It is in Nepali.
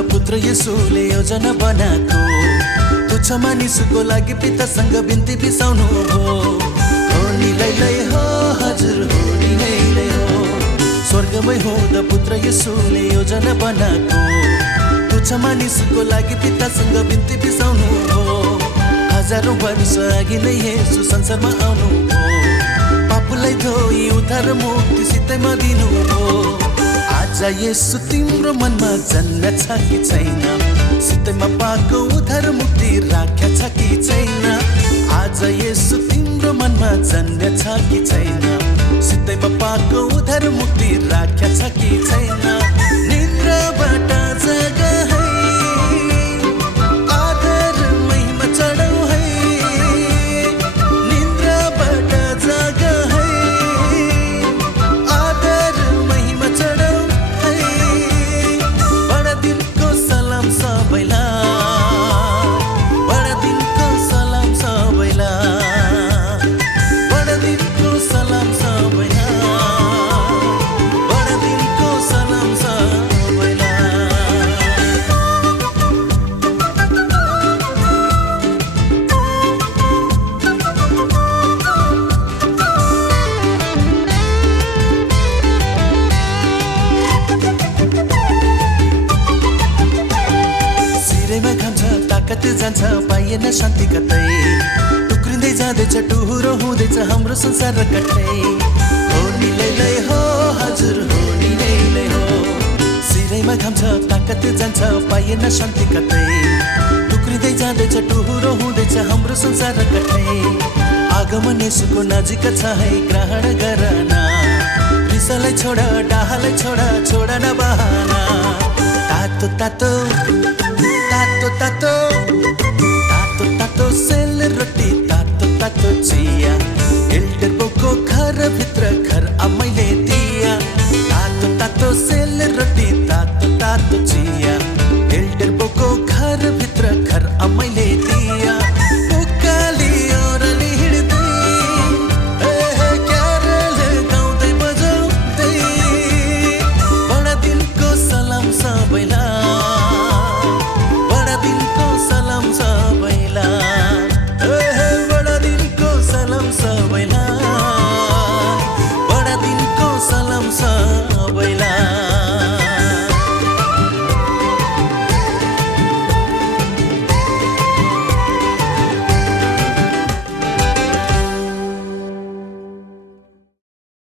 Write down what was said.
हुँदा पुत्र येशूले योजना बनाएको तुच्छ मानिसको लागि पितासँग बिन्ती बिसाउनु हो निलै हो हजुर हो निलै हो स्वर्गमै हुँदा पुत्र येशूले योजना बनाएको तुच्छ मानिसको लागि पितासँग बिन्ती बिसाउनु हो हजारौं वर्ष अघि नै येशू संसारमा आउनु हो पापलाई धोई उद्धार मुक्ति सित्तैमा दिनु हो आज येशू तिम्रो मनमा जन्म छ कि छैन सित्तैमा पाएको उद्धार मुक्ति राख्या छ कि छैन आज येशू तिम्रो मनमा जन्म छ कि छैन सित्तैमा पाएको उद्धार मुक्ति राख्या छ कि छैन निन्द्राबाट जागा है आदर महिमा चढाऊ है निन्द्राबाट जागा है आदर महिमा चढाऊ है बडा दिनको सलाम सबैलाई बडा दिनको सलाम सबैलाई बडा दिनको सलाम सबैलाई बडा दिनको सलाम सिरैमा घाम छ ताकत जान्छ पाइएन शान्ति कतै टुक्रिँदै जाँदैछ टुहुरो हुँदैछ हाम्रो संसार कतै हो निलै हो हजुर हो निलै हो सिरैमा घाम छ ताकत जान्छ पाइएन शान्ति कतै टुक्रिँदै जाँदैछ टुहुरो हुँदैछ हाम्रो संसार कतै आगमन येशूको नजिक छ है ग्रहण गर्न रिसलाई छोड डाहलाई छोड न बहाना तातो तातो तातो तातो तातो तातो सेल रोटी तातो तातो चिया एल्डर बाउको घरभित्र घर आमैले दिया तातो तातो सेल रोटी तातो तातो चिया एल्डर बाउको घरभित्र घर आमैले